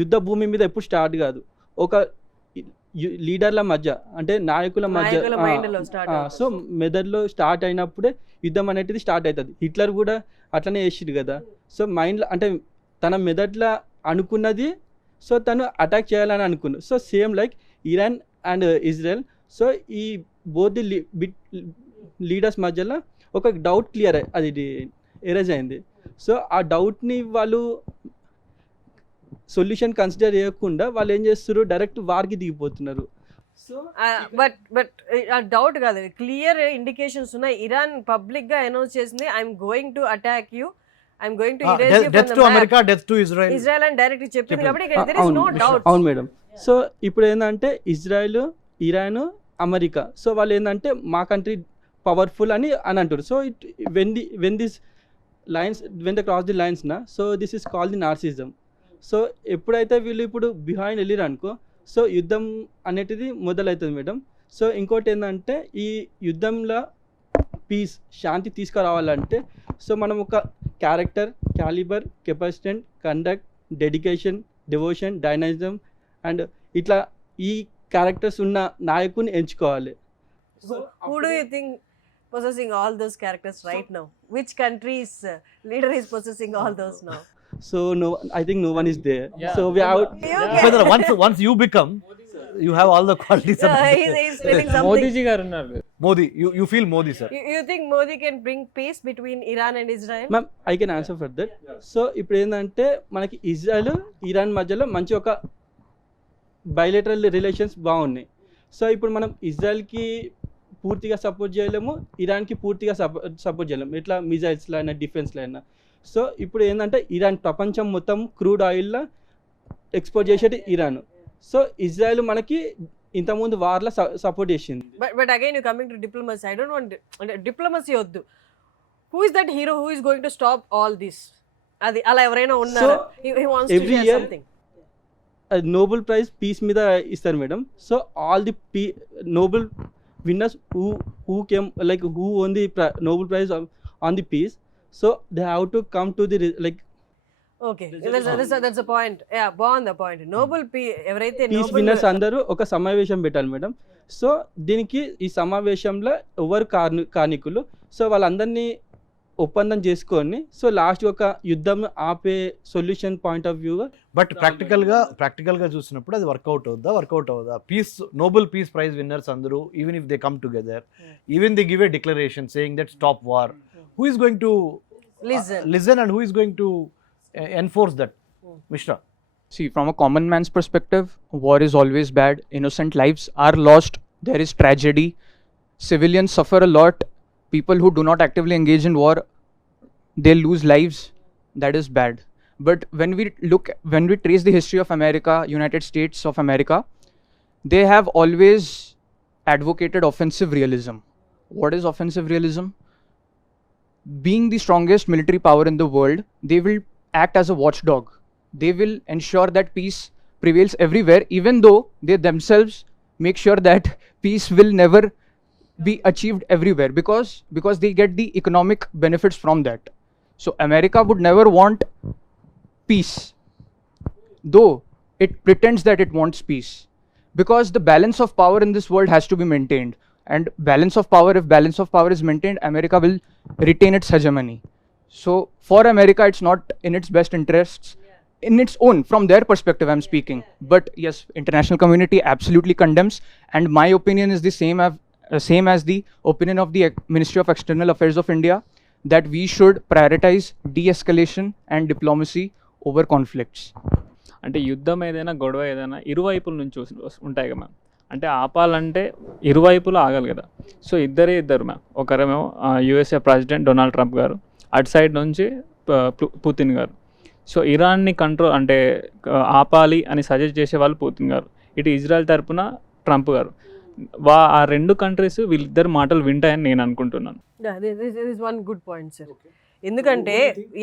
యుద్ధ భూమి మీద ఎప్పుడు start కాదు, ఒక లీడర్ల మధ్య, అంటే నాయకుల మధ్య. సో మెదడులో స్టార్ట్ అయినప్పుడే యుద్ధం అనేది స్టార్ట్ అవుతుంది. హిట్లర్ కూడా అట్లనే చేసిడు కదా. సో మైండ్లో, అంటే తన మెదడులో అనుకున్నది, సో తను అటాక్ చేయాలని అనుకున్నాడు. So same like Iran and Israel. So ఈ బోత్ ది లీడర్స్ మధ్యలో ఒక డౌట్ క్లియర్ అది ఎరేజ్ అయింది. సో ఆ డౌట్ని వాళ్ళు సొల్యూషన్ కన్సిడర్ చేయకుండా వాళ్ళు ఏం చేస్తారు, డైరెక్ట్ వార్కి దిగిపోతున్నారు. సో బట్ ఆ డౌట్ కాదు, క్లియర్ ఇండికేషన్స్ ఉన్నాయి. ఇరాన్ పబ్లిక్ గా అనౌన్స్ చేసింది, I'm going to attack you, I'm going to erase you death to America, death to Israel. Israel అని డైరెక్ట్ చెప్పింది కాబట్టి there is no doubt. అవును madam. So ఇప్పుడు ఏంటంటే ఇజ్రాయెల్, ఇరాన్, అమెరికా, సో వాళ్ళు ఏంటంటే మా కంట్రీ పవర్ఫుల్ అని అంటారు. So it when this lines, when the cross the lines నా, so this is called the narcissism. So ఎప్పుడైతే వీళ్ళు ఇప్పుడు బిహైండ్ వెళ్ళిరు అనుకో, సో యుద్ధం అనేటిది మొదలవుతుంది మేడం. సో ఇంకోటి ఏంటంటే ఈ యుద్ధంలో పీస్, శాంతి తీసుకురావాలంటే, సో మనం ఒక క్యారెక్టర్, క్యాలిబర్, కెపాసిటెంట్, conduct, dedication, devotion, dynamism and ఇట్లా ఈ క్యారెక్టర్స్ ఉన్న నాయకుని ఎంచుకోవాలి. Who do you think possessing all those characters right now? Which country's leader is possessing all those now? So no, I think no one is there. Yeah. So we have Upendra, once you become, you have all the qualities. He's feeling something. Modiji గారు ఉన్నారు. Modi, you feel Modi, sir. You think Modi can bring peace between Iran and Israel? Ma'am I can answer for that. So ఇప్పుడు ఏంటంటే మనకి Israel Iran మధ్యలో మంచి ఒక bilateral relations బాగున్నాయి. So ఇప్పుడు మనం ఇజ్రాయెల్కి పూర్తిగా సపోర్ట్ చేయలేము, ఇరాన్కి పూర్తిగా సపోర్ట్ చేయలేము, ఇట్లా మిజైల్స్లో అయినా డిఫెన్స్లో అయినా. సో ఇప్పుడు ఏంటంటే ఇరాన్ ప్రపంచం మొత్తం క్రూడ్ ఆయిల్లో ఎక్స్పోర్ట్ చేసేది ఇరాన్. సో ఇజ్రాయెల్ మనకి ఇంతకుముందు వార్లో సపోర్ట్ చేసింది. But again, you coming to diplomacy. I don't want diplomacy వద్దు. Who is that hero who is going to stop all this? అది అలా ఎవరైనా ఉన్నారా? He wants to every share year- something. Nobel prize peace మీద ఇస్తారు madam. So all the Nobel winners who came, like who won the Nobel Prize on the peace, so they have to come to the like Okay, that's a point. Yeah, బాగుంది ఆ point. Nobel ఎవరైతే piece winners అందరూ ఒక సమావేశం పెట్టాలి madam. So దీనికి ఈ సమావేశంలో ఎవరు కానికులు, సో వాళ్ళందరినీ ఒప్పందం చేసుకొని సో లాస్ట్ ఒక యుద్ధం ఆపే సొల్యూషన్ పాయింట్ ఆఫ్ వ్యూగా. బట్ ప్రాక్టికల్ గా చూసినప్పుడు అది వర్కౌట్ అవుదా? నోబెల్ పీస్ ప్రైజ్ విన్నర్స్ అందరూ, even if they come together, even they give a declaration saying that stop war, who is going to listen and who is going to enforce that? Mishra. See, from a common man's perspective, war is always bad. Innocent lives are lost. There is tragedy. Civilians suffer a lot. People who do not actively engage in war, they lose lives. That is bad. But when we trace the history of America, United States of America, they have always advocated offensive realism. What is offensive realism? Being the strongest military power in the world, they will act as a watchdog. They will ensure that peace prevails everywhere, even though they themselves make sure that peace will never be achieved everywhere, because they get the economic benefits from that. So America would never want peace, though it pretends that it wants peace, because the balance of power in this world has to be maintained. And if balance of power is maintained, America will retain its hegemony. So for America, it's not in its best interests, in its own, from their perspective I'm speaking. But yes, international community absolutely condemns, and my opinion is the same as the opinion of the Ministry of External Affairs of India, that we should prioritize de-escalation and diplomacy over conflicts. అంటే యుద్ధం ఏదైనా గొడవ ఏదైనా ఇరువైపుల నుంచి ఉంటాయి కదా ma'am. అంటే ఆపాలంటే ఇరువైపులు ఆగాలి కదా. సో ఇద్దరు మ్యామ్, ఒకరేమో యుఎస్ఏ ప్రెసిడెంట్ డొనాల్డ్ ట్రంప్ గారు, అటు సైడ్ నుంచి పుతిన్ గారు. సో ఇరాన్ని కంట్రోల్ అంటే ఆపాలి అని సజెస్ట్ చేసే వాళ్ళు పుతిన్ గారు, ఇటు ఇజ్రాయెల్ తరపున ట్రంప్ గారు. ఆ రెండు కంట్రీస్ వీళ్ళిద్దరు మాటలు వింటాయని నేను అనుకుంటున్నాను. This is one good point, sir. ఎందుకంటే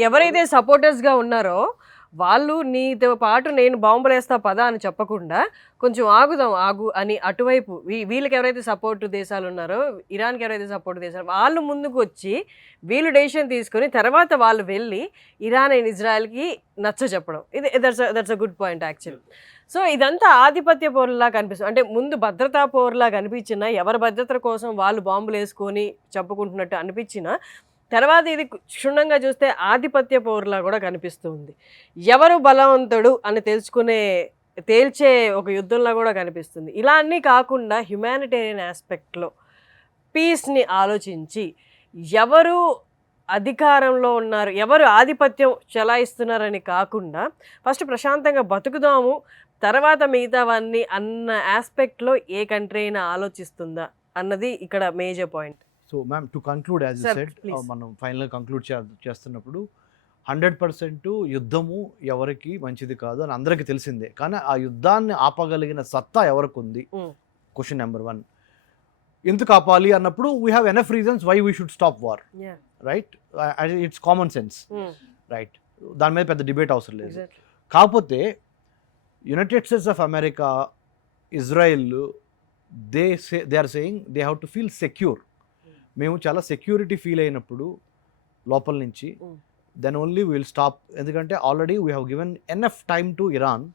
ఎవరైతే సపోర్టర్స్గా ఉన్నారో వాళ్ళు నీతో పాటు నేను బాంబులు వేస్తా పదా అని చెప్పకుండా కొంచెం ఆగు అని అటువైపు వీళ్ళకి ఎవరైతే సపోర్ట్ దేశాలు ఉన్నారో, ఇరాన్కి ఎవరైతే సపోర్ట్ దేశాలు, వాళ్ళు ముందుకు వచ్చి వీళ్ళు డెసిషన్ తీసుకొని తర్వాత వాళ్ళు వెళ్ళి ఇరాన్ అండ్ ఇజ్రాయెల్కి నచ్చ చెప్పడం, ఇది that's a good point actually. So ఇదంతా ఆధిపత్య పోరులా కనిపిస్తుంది. అంటే ముందు భద్రతా పోరులా కనిపించినా, ఎవరి భద్రత కోసం వాళ్ళు బాంబులు వేసుకొని చెప్పుకుంటున్నట్టు అనిపించినా, తర్వాత ఇది క్షుణ్ణంగా చూస్తే ఆధిపత్య పోరులా కూడా కనిపిస్తుంది. ఎవరు బలవంతుడు అని తేల్చే ఒక యుద్ధంలా కూడా కనిపిస్తుంది. ఇలా అన్నీ కాకుండా హ్యుమానిటేరియన్ ఆస్పెక్ట్లో పీస్ని ఆలోచించి ఎవరు అధికారంలో ఉన్నారు, ఎవరు ఆధిపత్యం చెలాయిస్తున్నారని కాకుండా ఫస్ట్ ప్రశాంతంగా బతుకుదాము, తర్వాత మిగతావన్నీ అన్న ఆస్పెక్ట్లో ఏ కంట్రీ అయినా ఆలోచిస్తుందా అన్నది ఇక్కడ major point. So ma'am, to conclude, as you Sir, said, please. మనం ఫైనల్గా కంక్లూడ్ చేస్తున్నప్పుడు 100% యుద్ధము ఎవరికి మంచిది కాదు అని అందరికీ తెలిసిందే. కానీ ఆ యుద్ధాన్ని ఆపగలిగిన సత్తా ఎవరికి ఉంది? Question number 1. ఎందుకు ఆపాలి అన్నప్పుడు we have enough reasons why we should stop war, right? It's common sense, right? దాని మీద పెద్ద డిబేట్ అవసరం లేదు. కాకపోతే United States of America, Israel, they are saying they have to feel secure. మేము చాలా సెక్యూరిటీ ఫీల్ అయినప్పుడు లోపల నుంచి, దెన్ ఓన్లీ విల్ స్టాప్. ఎందుకంటే already we have given enough time to Iran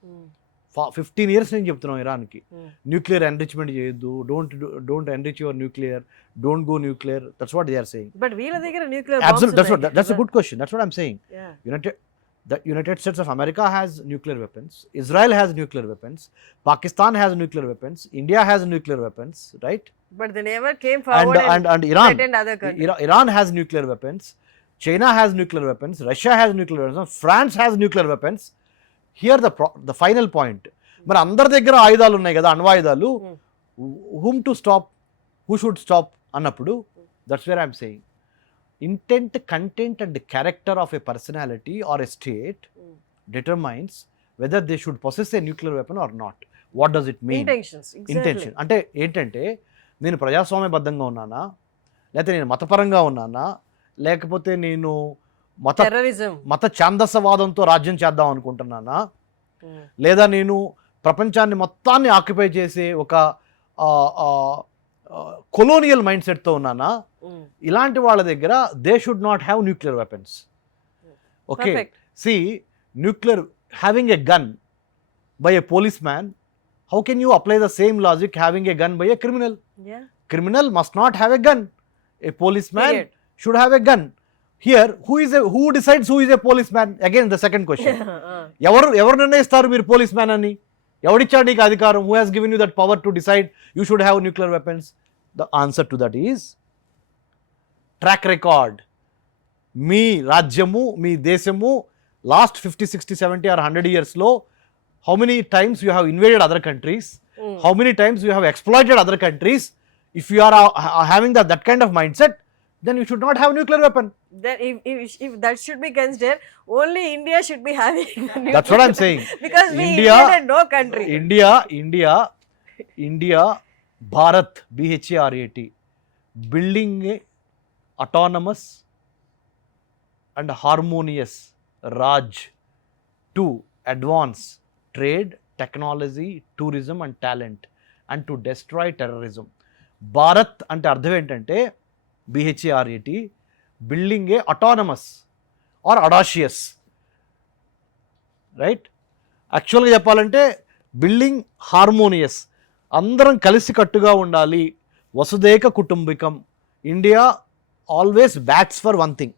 15 years నేను చెప్తున్నాం ఇరాన్కి Hmm. న్యూక్లియర్ ఎన్రిచ్మెంట్ చేయొద్దు, don't enrich your nuclear, don't go nuclear. That's what they are saying. But వీళ్ళ దగ్గర nuclear Absolutely, that's a good question. That's what I'm saying. The United States of America has nuclear weapons. Israel has nuclear weapons. Pakistan has nuclear weapons. India has nuclear weapons, right? But they never came forward And Iran, threatened other countries. Iran has nuclear weapons. China has nuclear weapons. Russia has nuclear weapons. France has nuclear weapons. Here the final point. మరి అందరి దగ్గర ఆయుధాలు ఉన్నాయి కదా, అణ్వాయుధాలు. Whom to stop? Who should stop అన్నప్పుడు that's where I'm saying. Intent, content and character of a personality or a state determines whether they should possess a nuclear weapon or not. What does it mean? Intention అంటే ఏంటంటే నేను ప్రజాస్వామ్యబద్ధంగా ఉన్నానా, లేకపోతే నేను మతపరంగా ఉన్నానా, లేకపోతే నేను టెర్రరిజం, మత ఛాందసవాదంతో రాజ్యం చేద్దాం అనుకుంటున్నానా, లేదా నేను ప్రపంచాన్ని మొత్తాన్ని ఆక్యుపై చేసే ఒక కొలోనియల్ మైండ్ సెట్తో ఉన్నానా, ఇలాంటి వాళ్ళ దగ్గర they should not have nuclear weapons. Okay, see nuclear having a gun by a police man, how can you apply the same logic having a gun by a criminal? Criminal must not have a gun. A policeman should have a gun. Here, who decides who is a policeman? Again, the second question. ఎవరు నిర్ణయిస్తారు మీరు police man అని? ఎవడిచ్చాడు నీకు అధికారం? Who has given you that power to decide you should have nuclear weapons? The answer to that is track record. మీ రాజ్యము, మీ దేశము last 50, 60, 70 or 100 years లో how many times you have invaded other countries? How many times you have exploited other countries? If you are having that kind of mindset, then you should not have nuclear weapon. Then if that should be considered, only India should be having nuclear. That's what I'm saying. Because we invaded no country. India, Bharat, BHARAT, building a autonomous and harmonious Raj to advance trade, technology, tourism and talent and to destroy terrorism. Bharat అంటే అర్థం ఏంటంటే BHARAT, building a autonomous or audacious, right? యాక్చువల్గా చెప్పాలంటే building harmonious, అందరం కలిసికట్టుగా ఉండాలి, వసుదైక కుటుంబికం. India always bats for one thing,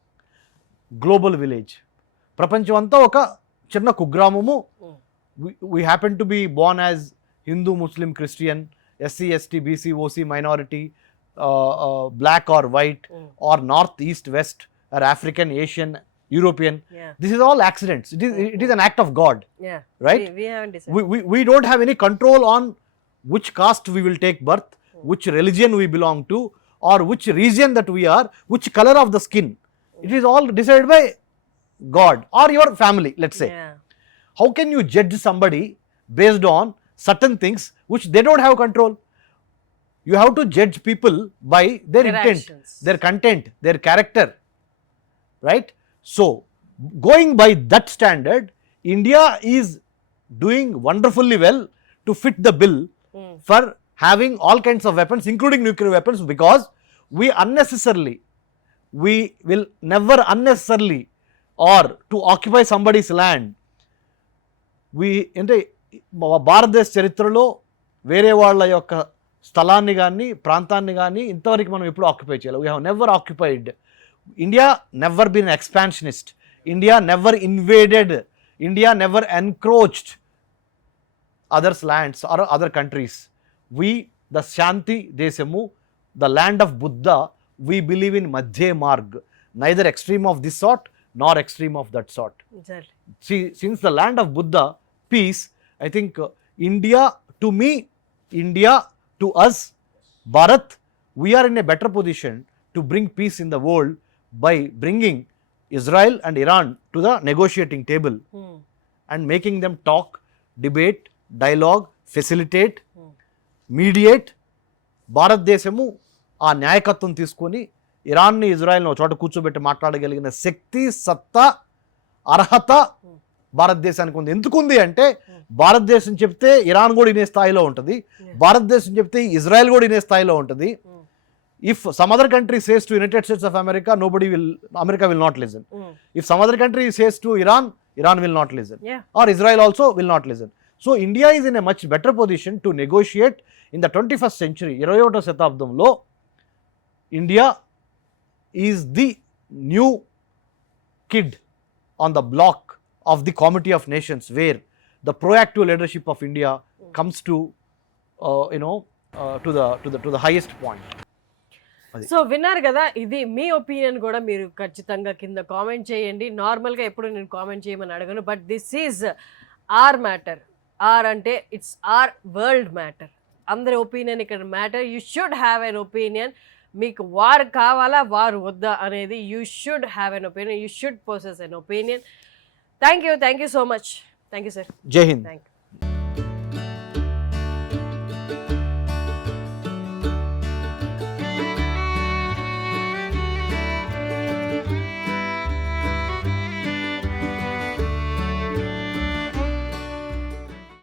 global village. ప్రపంచం అంతా ఒక చిన్న కుగ్రామము. We happen to be born as Hindu, Muslim, Christian, SC, ST, BC, OC, minority, black or white, or north, east, west, or African, Asian, European. This is all accidents. It is an act of God. Right? We haven't decided. We don't have any control on which caste we will take birth, which religion we belong to, or which region that we are, which color of the skin. It is all decided by God or your family, let's say. How can you judge somebody based on certain things which they don't have control? You have to judge people by their intent, actions, their content, their character, right? So going by that standard, India is doing wonderfully well to fit the bill for having all kinds of weapons, including nuclear weapons, because we will never unnecessarily or to occupy somebody's land. భారతదేశ చరిత్రలో వేరే వాళ్ళ యొక్క స్థలాన్ని కానీ ప్రాంతాన్ని కానీ ఇంతవరకు మనం ఎప్పుడు ఆక్యుపై చేయాలి. We have never occupied. India never been expansionist. India never invaded. India never encroached others lands or other countries. We the shanti దేశము, the land of Buddha. We believe in madhya marg, neither extreme of this sort nor extreme of that sort. Since the land of Buddha, peace, I think India, to me, India, to us, Bharat, we are in a better position to bring peace in the world by bringing Israel and Iran to the negotiating table and making them talk, debate, dialogue, facilitate, mediate. భారతదేశము ఆ న్యాయకత్వం తీసుకొని ఇరాన్ని, ఇజ్రాయెల్ని ఒక చోట కూర్చోబెట్టి మాట్లాడగలిగిన శక్తి, సత్తా, అర్హత భారతదేశానికి ఉంది. ఎందుకుంది అంటే భారతదేశం చెప్తే ఇరాన్ కూడా ఇనే స్థాయిలో ఉంటుంది, భారతదేశం చెప్తే ఇజ్రాయెల్ కూడా ఇనే స్థాయిలో ఉంటుంది. If some other country says to United States of America, America will not listen. If some other country says to Iran, Iran will not listen. Or Israel also will not listen. So India is in a much better position to negotiate in the 21st century. 21వ శతాబ్దంలో India is the new kid on the block of the Committee of Nations, where the proactive leadership of India comes to to the highest point. So విన్నారు కదా, ఇది మీ opinion కూడా మీరు ఖచ్చితంగా కింద comment చేయండి. నార్మల్గా ఎప్పుడు నేను కామెంట్ చేయమని అడగను, but this is our matter. Our అంటే ఇట్స్ ఆర్ వరల్డ్ మ్యాటర్. అందరి ఒపీనియన్ ఇక్కడ matter. You should have an opinion. మీకు వారు కావాలా వారు వద్దా అనేది you should have an opinion. You should possess an opinion. Thank you so much. Thank you sir. Jai Hind. Thank you.